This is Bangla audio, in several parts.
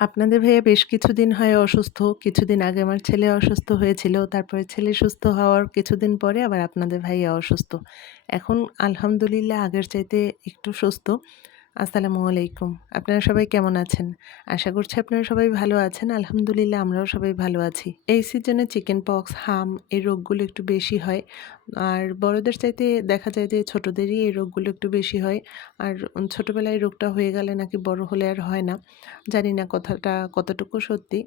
আপনাদের ভাইয়া বেশ কিছুদিন হয় অসুস্থ। কিছুদিন আগে আমার ছেলে অসুস্থ হয়েছিল। তারপরে ছেলে সুস্থ হওয়ার কিছুদিন পরে আবার আপনাদের ভাইয়া অসুস্থ। এখন আলহামদুলিল্লাহ আগের চাইতে একটু সুস্থ। আসসালামু আলাইকুম। আপনারা সবাই কেমন আছেন? আশা করছি আপনারা সবাই ভালো আছেন। আলহামদুলিল্লাহ আমরাও সবাই ভালো আছি। এই সিজনে চিকেন পক্স, হাম এই রোগগুলো একটু বেশি হয়। আর বড়দের চাইতে দেখা যায় যে ছোটদেরই এই রোগগুলো একটু বেশি হয়। আর ছোটবেলায় রোগটা হয়ে গেলে নাকি বড় হলে আর হয় না। জানি না কথাটা কতটুকু সত্যি।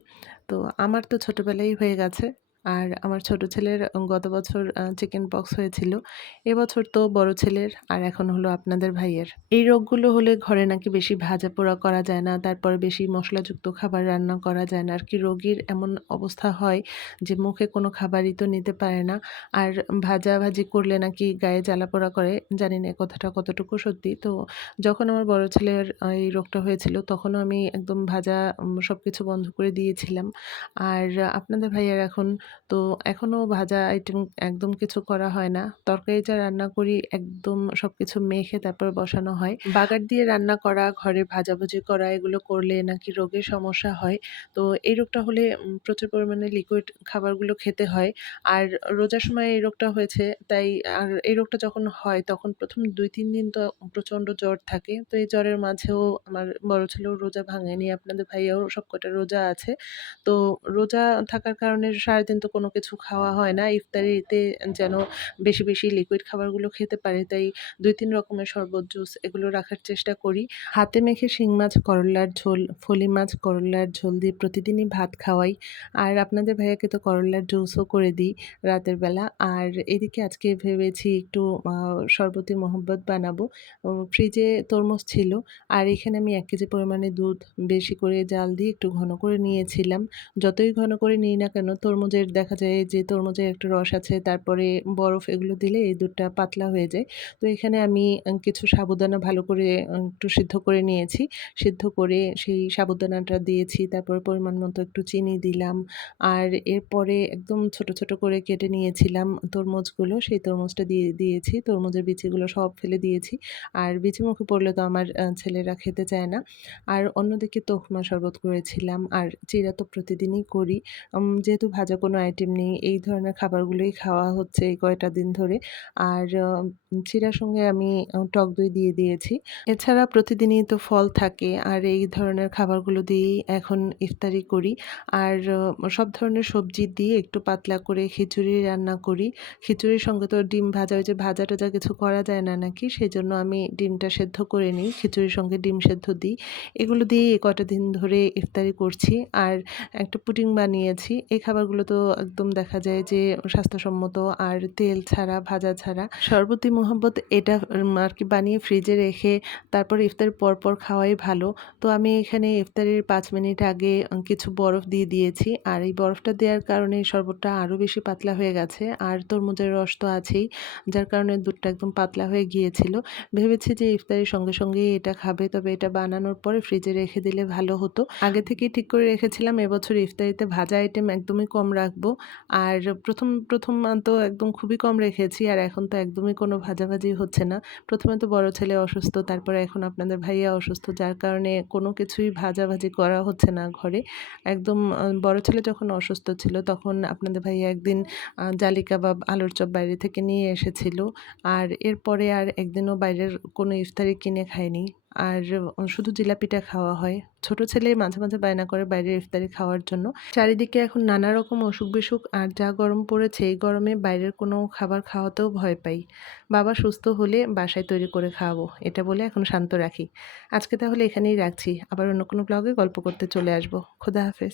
তো আমার তো ছোটবেলায় হয়ে গেছে। আর আমার ছোট ছেলের গত বছর চিকেন পক্স হয়েছিল। এবছর তো বড় ছেলের, আর এখন হলো আপনাদের ভাইয়ের। এই রোগগুলো হলে ঘরে নাকি বেশি ভাজা-পোড়া করা যায় না। তারপরে বেশি মশলাযুক্ত খাবার রান্না করা যায় না। আর কি রোগীর এমন অবস্থা হয় যে মুখে কোনো খাবারই তো নিতে পারে না। আর ভাজাভাজি করলে নাকি গায়ে জ্বালা-পোড়া করে। জানি না কথাটা কতটুকু সত্যি। তো যখন আমার বড় ছেলের এই রোগটা হয়েছিল, তখনও আমি একদম ভাজা সব কিছু বন্ধ করে দিয়েছিলাম। আর আপনাদের ভাইয়ার এখন তো এখনও ভাজা আইটেম একদম কিছু করা হয় না। তরকারি যা রান্না করি একদম সব কিছু মেখে তারপর বসানো হয়। বাগার দিয়ে রান্না করা, ঘরে ভাজাভুজি করা এগুলো করলে নাকি রোগের সমস্যা হয়। তো এই রোগটা হলে প্রচুর পরিমাণে লিকুইড খাবারগুলো খেতে হয়। আর রোজার সময় এই রোগটা হয়েছে তাই আর এই রোগটা যখন হয় তখন ১ম ২-৩ দিন তো প্রচণ্ড জ্বর থাকে। তো এই জ্বরের মাঝেও আমার বড় ছেলেও রোজা ভাঙেনি। আপনাদের ভাইয়াও সবকটা রোজা আছে। তো রোজা থাকার কারণে সারাদিন তো কোনো কিছু খাওয়া হয় না। ইফতারিতে যেন বেশি, বেশি লিকুইড খাবারগুলো খেতে পারে তাই ২-৩ রকমের শরবত, জুস এগুলো রাখার চেষ্টা করি। হাতে মেখে শিং মাছ, করল্লার ঝোল, ফলি মাছ, করল্লার ঝোল দিয়ে প্রতিদিনই ভাত খাওয়াই। আর আপনাদের ভাইয়াকে তো করল্লার জুসও করে দিই রাতের বেলা। আর এদিকে আজকে ভেবেছি একটু শরবতি মহব্বত বানাবো। ফ্রিজে তরমুজ ছিল। আর এখানে আমি এক কেজি পরিমাণে দুধ বেশি করে জাল দিয়ে একটু ঘন করে নিয়েছিলাম। যতই ঘন করে নিই না কেন তরমুজের দেখা যায় যে তরমুজের একটা রস আছে তারপরে বরফ এগুলো দিলে এই দুধটা পাতলা হয়ে যায়। তো এখানে আমি কিছু সাবুদানা ভালো করে একটু সিদ্ধ করে নিয়েছি। সিদ্ধ করে সেই সাবুদানাটা দিয়েছি। তারপরে পরিমাণ মতো একটু চিনি দিলাম। আর এরপরে একদম ছোট, ছোট করে কেটে নিয়েছিলাম তরমুজগুলো। সেই তরমুজটা দিয়ে দিয়েছি। তরমুজের বিচিগুলো সব ফেলে দিয়েছি। আর বিচি মুখে পড়লে তো আমার ছেলেরা খেতে চায় না। আর অন্যদিকে তহমা শরবত করেছিলাম। আর চিড়া তো প্রতিদিনই করি। যেহেতু ভাজা কোনো আইটেম নেই এই ধরনের খাবারগুলোই খাওয়া হচ্ছে এই কয়টা দিন ধরে। আর আ চিড়ার সঙ্গে আমি টক দই দিয়ে দিয়েছি। এছাড়া প্রতিদিনই তো ফল থাকে আর এই ধরনের খাবারগুলো দিয়েই এখন ইফতারি করি। আর সব ধরনের সবজি দিয়ে একটু পাতলা করে খিচুড়ি রান্না করি। খিচুড়ির সঙ্গে তো ডিম ভাজা, ওই যে ভাজা-টাজা কিছু করা যায় না নাকি সেজন্য আমি ডিমটা সেদ্ধ করে নিই। খিচুড়ির সঙ্গে ডিম সেদ্ধ দিই। এগুলো দিয়েই এ কয়টা দিন ধরে ইফতারি করছি। আর একটা পুডিং বানিয়েছি। এই খাবারগুলো তো একদম দেখা যায় যে স্বাস্থ্যসম্মত আর তেল ছাড়া, ভাজা ছাড়া। শরবতি মোহাম্মত এটা আর কি বানিয়ে ফ্রিজে রেখে তারপর ইফতারির পরপর খাওয়াই ভালো। তো আমি এখানে ইফতারির পাঁচ মিনিট আগে কিছু বরফ দিয়ে দিয়েছি। আর এই বরফটা দেওয়ার কারণে শরবতটা আরও বেশি পাতলা হয়ে গেছে। আর তরমুজের রস তো আছেই। যার কারণে দুধটা একদম পাতলা হয়ে গিয়েছিল। ভেবেছি যে ইফতারির সঙ্গে, সঙ্গেই এটা খাবে। তবে এটা বানানোর পরে ফ্রিজে রেখে দিলে ভালো হতো। আগে থেকেই ঠিক করে রেখেছিলাম এবছর ইফতারিতে ভাজা আইটেম একদমই কম রাখব। আর ১ম, ১ম তো একদম খুবই কম রেখেছি। আর এখন তো একদমই কোনো ভাজাভাজি হচ্ছে না। প্রথমে তো বড় ছেলে অসুস্থ, তারপরে এখন আপনাদের ভাইয়া অসুস্থ। যার কারণে কোনো কিছুই ভাজাভাজি করা হচ্ছে না ঘরে। একদম বড় ছেলে যখন অসুস্থ ছিল তখন আপনাদের ভাইয়া একদিন জালি কাবাব, আলুর চপ বাইরে থেকে নিয়ে এসেছিল। আর এরপরে আর একদিনও বাইরের কোনো ইফতারি কিনে খাইনি। আর শুধু জিলাপিটা খাওয়া হয়। ছোট ছেলে মাঝে, মাঝে বায়না করে বাইরের ইফতারি খাওয়ার জন্য। চারিদিকে এখন নানা রকম অসুখ-বিসুখ আর যা গরম পড়েছে এই গরমে বাইরের কোনো খাবার খাওয়াতেও ভয় পাই। বাবা সুস্থ হলে বাসায় তৈরি করে খাওয়াবো। এটা বলে এখন শান্ত রাখি। আজকে তাহলে এখানেই রাখছি। আবার অন্য কোনো ব্লগে গল্প করতে চলে আসব। খোদা হাফেজ।